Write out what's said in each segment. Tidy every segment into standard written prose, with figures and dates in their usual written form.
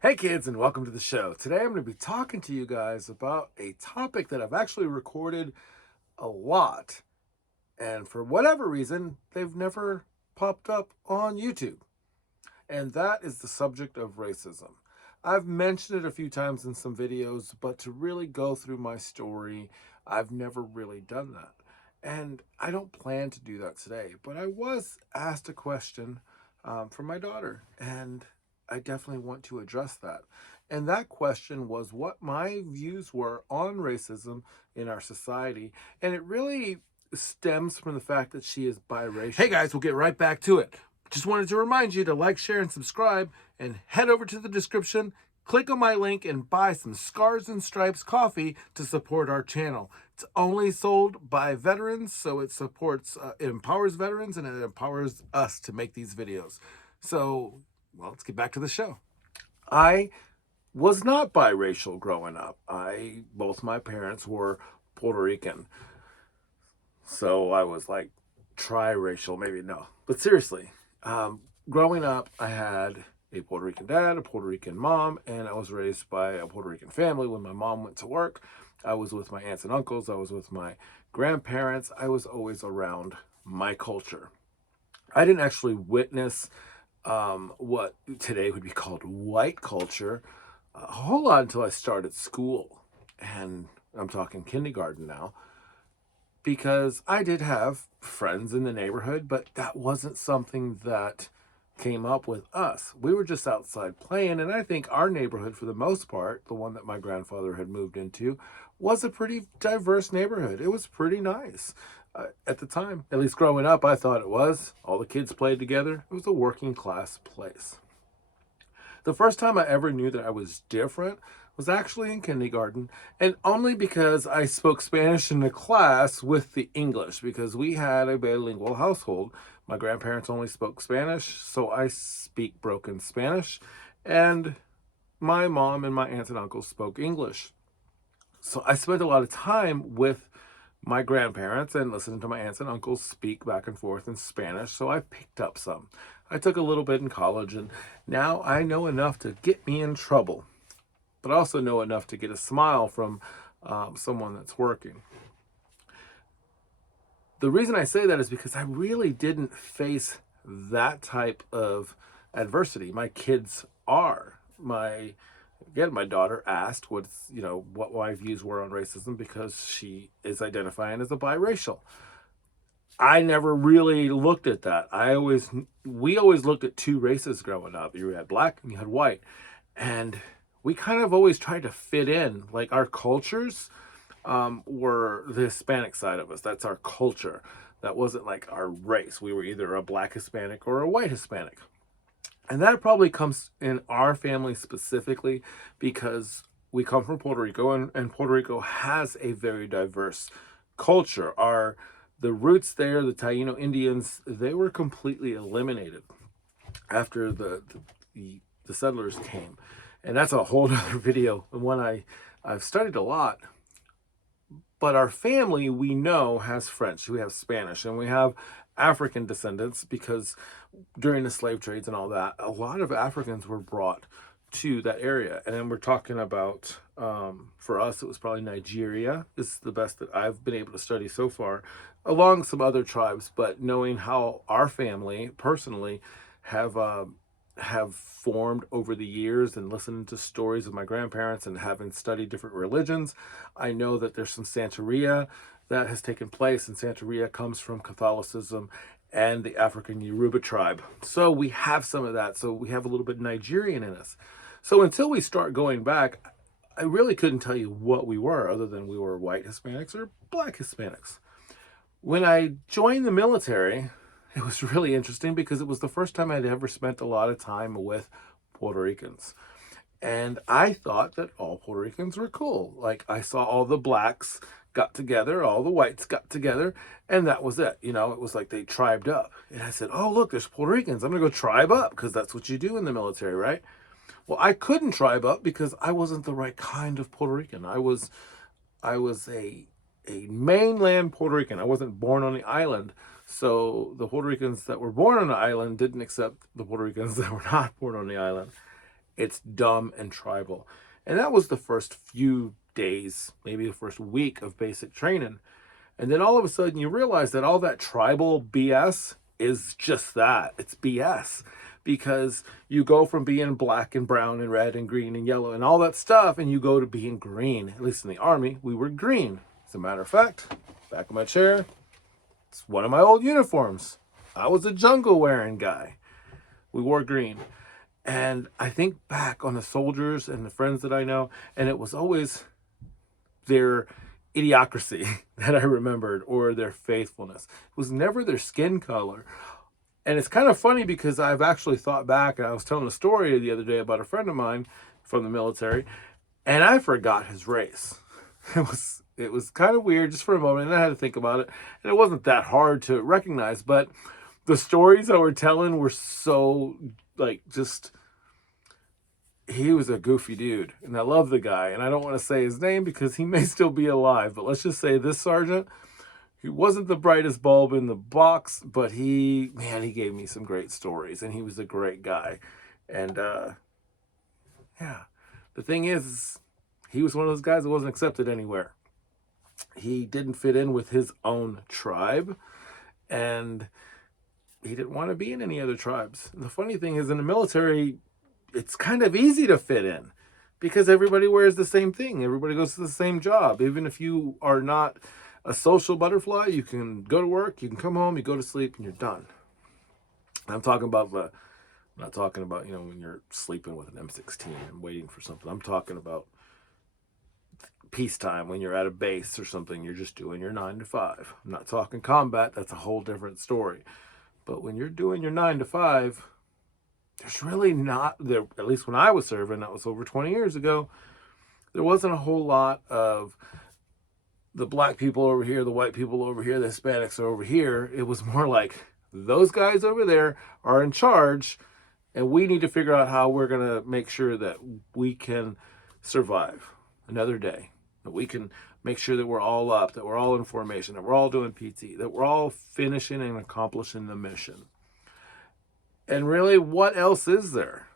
Hey kids, and welcome to the show. Today I'm going to be talking to you guys about a topic that I've actually recorded a lot, and for whatever reason, they've never popped up on YouTube. And that is the subject of racism. I've mentioned it a few times in some videos, but to really go through my story, I've never really done that. And I don't plan to do that today, but I was asked a question from my daughter, and I definitely want to address that. And that question was what my views were on racism in our society. And it really stems from the fact that she is biracial. Hey guys, we'll get right back to it. Just wanted to remind you to like, share, and subscribe, and head over to the description, click on my link, and buy some Scars and Stripes coffee to support our channel. It's only sold by veterans, so it supports, it empowers veterans, and it empowers us to make these videos. So, well, let's get back to the show. I was not biracial growing up. Both my parents were Puerto Rican. So I was like triracial, maybe no. But seriously, growing up, I had a Puerto Rican dad, a Puerto Rican mom, and I was raised by a Puerto Rican family. When my mom went to work, I was with my aunts and uncles. I was with my grandparents. I was always around my culture. I didn't actually witness what today would be called white culture a whole lot until I started school. And I'm talking kindergarten now, because I did have friends in the neighborhood, but that wasn't something that came up with us. We were just outside playing, and I think our neighborhood, for the most part, the one that my grandfather had moved into, was a pretty diverse neighborhood. It was pretty nice. At the time, at least growing up, I thought it was. All the kids played together. It was a working class place. The first time I ever knew that I was different was actually in kindergarten, and only because I spoke Spanish in the class with the English, because we had a bilingual household. My grandparents only spoke Spanish, so I speak broken Spanish, and my mom and my aunts and uncles spoke English. So I spent a lot of time with my grandparents and listening to my aunts and uncles speak back and forth in Spanish, so I picked up some. I took a little bit in college, and now I know enough to get me in trouble, but I also know enough to get a smile from someone that's working. The reason I say that is because I really didn't face that type of adversity. My kids are. My daughter asked what my views were on racism because she is identifying as a biracial. I never really looked at that. We always looked at two races growing up. You had black and you had white. And we kind of always tried to fit in. Like our cultures were the Hispanic side of us. That's our culture. That wasn't like our race. We were either a black Hispanic or a white Hispanic. And that probably comes in our family specifically because we come from Puerto Rico, and Puerto Rico has a very diverse culture. The roots there, the Taino Indians, they were completely eliminated after the settlers came. And that's a whole other video, and one I've studied a lot. But our family, we know, has French, we have Spanish, and we have African descendants because during the slave trades and all that, a lot of Africans were brought to that area. And then we're talking about, for us, it was probably Nigeria. This is the best that I've been able to study so far, along some other tribes. But knowing how our family, personally, have formed over the years and listening to stories of my grandparents and having studied different religions, I know that there's some Santeria that has taken place, and Santeria comes from Catholicism and the African Yoruba tribe. So we have some of that. So we have a little bit Nigerian in us. So until we start going back, I really couldn't tell you what we were other than we were white Hispanics or black Hispanics. When I joined the military, it was really interesting because it was the first time I'd ever spent a lot of time with Puerto Ricans. And I thought that all Puerto Ricans were cool. Like I saw all the blacks got together, all the whites got together, and that was it. You know, it was like they tribed up. And I said, oh, look, there's Puerto Ricans. I'm going to go tribe up because that's what you do in the military, right? Well, I couldn't tribe up because I wasn't the right kind of Puerto Rican. I was a mainland Puerto Rican. I wasn't born on the island. So the Puerto Ricans that were born on the island didn't accept the Puerto Ricans that were not born on the island. It's dumb and tribal. And that was the first few days, maybe the first week of basic training. And then all of a sudden you realize that all that tribal BS is just that. It's BS. Because you go from being black and brown and red and green and yellow and all that stuff, and you go to being green. At least in the Army, we were green. As a matter of fact, back of my chair, it's one of my old uniforms. I was a jungle wearing guy. We wore green. And I think back on the soldiers and the friends that I know, and it was always their idiocracy that I remembered, or their faithfulness. It was never their skin color. And it's kind of funny because I've actually thought back, and I was telling a story the other day about a friend of mine from the military, and I forgot his race. It was kind of weird just for a moment, and I had to think about it. And it wasn't that hard to recognize, but the stories that we're telling were so, like, just, he was a goofy dude, and I love the guy, and I don't want to say his name because he may still be alive, but let's just say this sergeant, he wasn't the brightest bulb in the box, but he gave me some great stories, and he was a great guy. And yeah, the thing is, he was one of those guys that wasn't accepted anywhere. He didn't fit in with his own tribe, and he didn't want to be in any other tribes. And the funny thing is, in the military, it's kind of easy to fit in because everybody wears the same thing. Everybody goes to the same job. Even if you are not a social butterfly, you can go to work, you can come home, you go to sleep, and you're done. I'm talking about I'm not talking about, when you're sleeping with an M16 and waiting for something. I'm talking about peacetime, when you're at a base or something, you're just doing your 9 to 5. I'm not talking combat, that's a whole different story. But when you're doing your 9 to 5, there's really not, there, at least when I was serving, that was over 20 years ago, there wasn't a whole lot of the black people over here, the white people over here, the Hispanics are over here. It was more like, those guys over there are in charge, and we need to figure out how we're going to make sure that we can survive another day, that we can make sure that we're all up, that we're all in formation, that we're all doing PT, that we're all finishing and accomplishing the mission. And really, what else is there?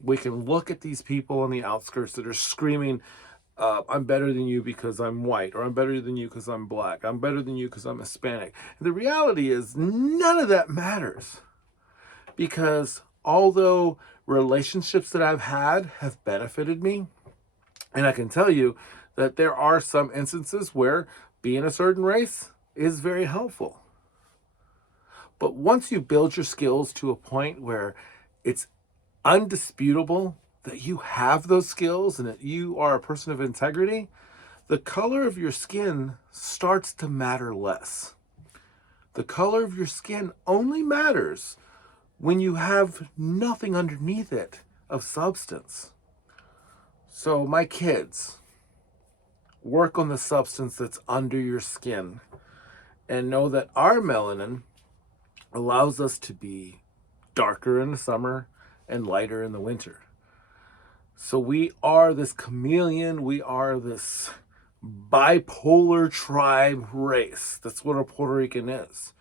We can look at these people on the outskirts that are screaming, I'm better than you because I'm white, or I'm better than you because I'm black, I'm better than you because I'm Hispanic. And the reality is, none of that matters. Because although relationships that I've had have benefited me, and I can tell you that there are some instances where being a certain race is very helpful. But once you build your skills to a point where it's undisputable that you have those skills and that you are a person of integrity, the color of your skin starts to matter less. The color of your skin only matters when you have nothing underneath it of substance. So my kids, work on the substance that's under your skin, and know that our melanin allows us to be darker in the summer and lighter in the winter. So we are this chameleon, we are this bipolar tribe race. That's what a Puerto Rican is.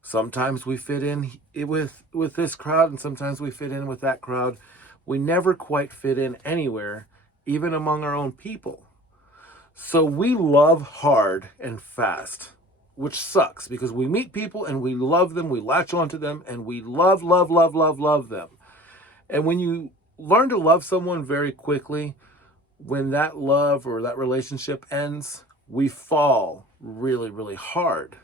Sometimes we fit in with this crowd, and sometimes we fit in with that crowd. We never quite fit in anywhere, even among our own people. So we love hard and fast, which sucks because we meet people and we love them, we latch onto them, and we love them. And when you learn to love someone very quickly, when that love or that relationship ends, we fall really, really hard.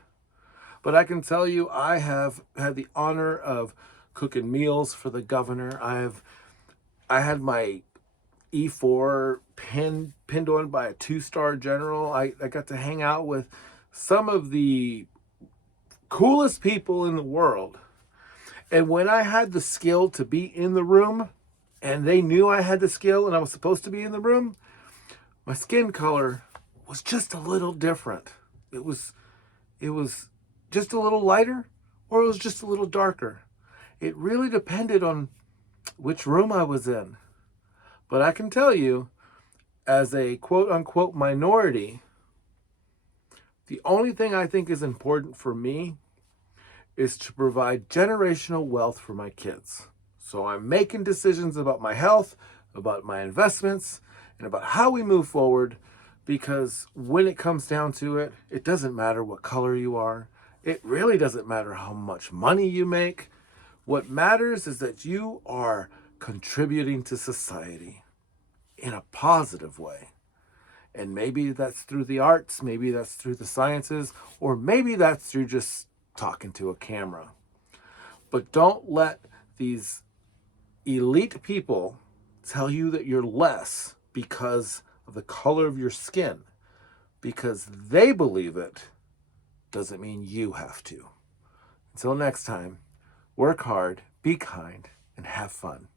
But I can tell you, I have had the honor of cooking meals for the governor. I had my E4 pinned on by a 2-star general. I got to hang out with some of the coolest people in the world. And when I had the skill to be in the room, and they knew I had the skill and I was supposed to be in the room, my skin color was just a little different. It was just a little lighter, or it was just a little darker. It really depended on which room I was in. But I can tell you, as a quote-unquote minority, the only thing I think is important for me is to provide generational wealth for my kids. So I'm making decisions about my health, about my investments, and about how we move forward, because when it comes down to it, it doesn't matter what color you are. It really doesn't matter how much money you make. What matters is that you are contributing to society in a positive way. And maybe that's through the arts, maybe that's through the sciences, or maybe that's through just talking to a camera. But don't let these elite people tell you that you're less because of the color of your skin. Because they believe it doesn't mean you have to. Until next time, work hard, be kind, and have fun.